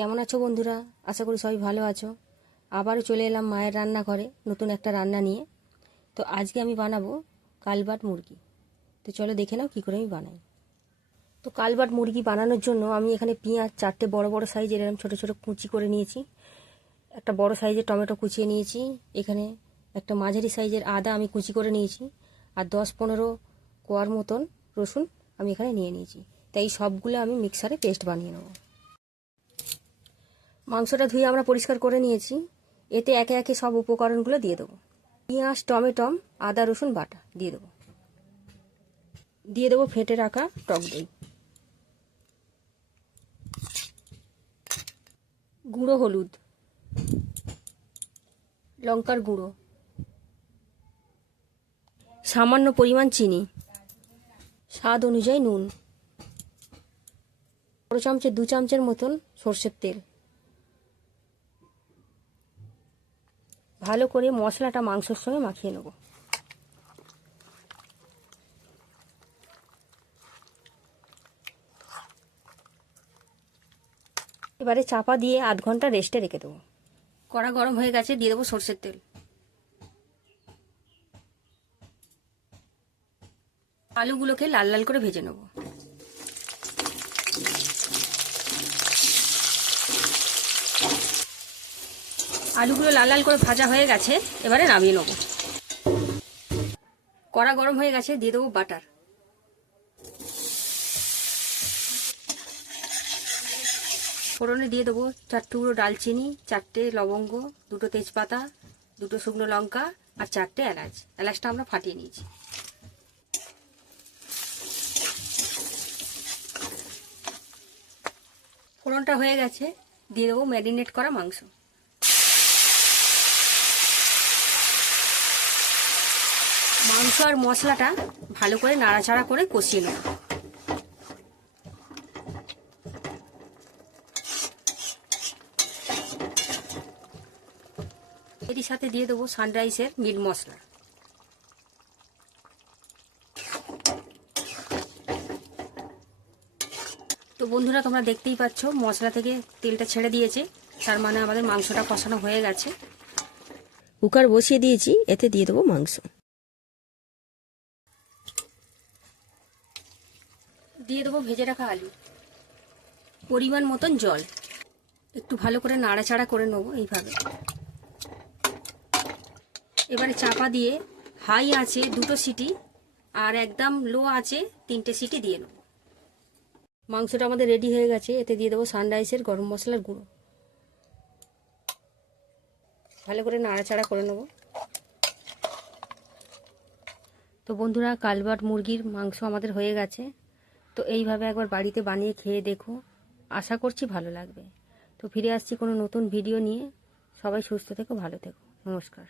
কেমন আছো বন্ধুরা? আশা করি সবাই ভালো আছো। আবারও চলে এলাম মায়ের রান্নাঘরে নতুন একটা রান্না নিয়ে। তো আজকে আমি বানাবো কালবাট মুরগি। তো চলো দেখে নাও কী করে আমি বানাই। তো কালবাট মুরগি বানানোর জন্য আমি এখানে পেঁয়াজ 4টে বড় বড় সাইজের এরকম ছোটো ছোটো কুচি করে নিয়েছি। একটা বড় সাইজের টমেটো কুচিয়ে নিয়েছি। এখানে একটা মাঝারি সাইজের আদা আমি কুচি করে নিয়েছি। আর 10-15 কোয়ার মতন রসুন আমি এখানে নিয়ে নিয়েছি। তাই সবগুলো আমি মিক্সারে পেস্ট বানিয়ে নেবো। মাংসটা ধুয়ে আমরা পরিষ্কার করে নিয়েছি। এতে একে একে সব উপকরণগুলো দিয়ে দেবো। পেঁয়াজ, টমেটো, আদা, রসুন বাটা দিয়ে দেবো। দিয়ে দেবো ফেটে রাখা টক দই, গুঁড়ো হলুদ, লঙ্কার গুঁড়ো, সামান্য পরিমাণ চিনি, স্বাদ অনুযায়ী নুন, বড় চামচে 2 চামচের মতন সর্ষের তেল। ভালো করে মশলাটা মাংসের সঙ্গে মাখিয়ে নেব। এবারে চাপা দিয়ে 8 ঘন্টা রেস্টে রেখে দেবো। কড়া গরম হয়ে গেছে, দিয়ে দেবো সর্ষের তেল। আলুগুলোকে লাল লাল করে ভেজে নেব। আলুগুলো লাল লাল করে ভাজা হয়ে গেছে, এবারে নামিয়ে নেব। কড়া গরম হয়ে গেছে, দিয়ে দেবো বাটার। ফোড়নে দিয়ে দেবো 4 টুকরো ডালচিনি, 4টে লবঙ্গ, 2টো তেজপাতা, 2টো শুকনো লঙ্কা আর 4টে এলাচ। এলাচটা আমরা ফাটিয়ে নিয়েছি। ফোড়নটা হয়ে গেছে, দিয়ে দেবো ম্যারিনেট করা মাংস। মাংস আর মশলাটা ভালো করে নাড়াচাড়া করে কষিয়ে নেব। এর সাথে দিয়ে দেবো সানরাইসের মিট মশলা। তো বন্ধুরা, তোমরা দেখতেই পাচ্ছ মশলা থেকে তেলটা ছেড়ে দিয়েছে, তার মানে আমাদের মাংসটা কষানো হয়ে গেছে। কুকার বসিয়ে দিয়েছি, এতে দিয়ে দেবো মাংস। দিয়ে দেবো ভেজে রাখা আলু, পরিমাণ মতন জল। একটু ভালো করে নাড়াচাড়া করে নেবো এইভাবে। এবারে চাপা দিয়ে হাই আছে 2টো সিটি আর একদম লো আছে 3টে সিটি দিয়ে নেব। মাংসটা আমাদের রেডি হয়ে গেছে, এতে দিয়ে দেবো সানরাইসের গরম মশলার গুঁড়ো। ভালো করে নাড়াচাড়া করে নেব। তো বন্ধুরা, কালবাট মুরগির মাংস আমাদের হয়ে গেছে। তো এইভাবে একবার বাড়িতে বানিয়ে খেয়ে দেখো, আশা করছি ভালো লাগবে। তো ফিরে আসছি কোনো নতুন ভিডিও নিয়ে। সবাই সুস্থ থেকো, ভালো থেকো। নমস্কার।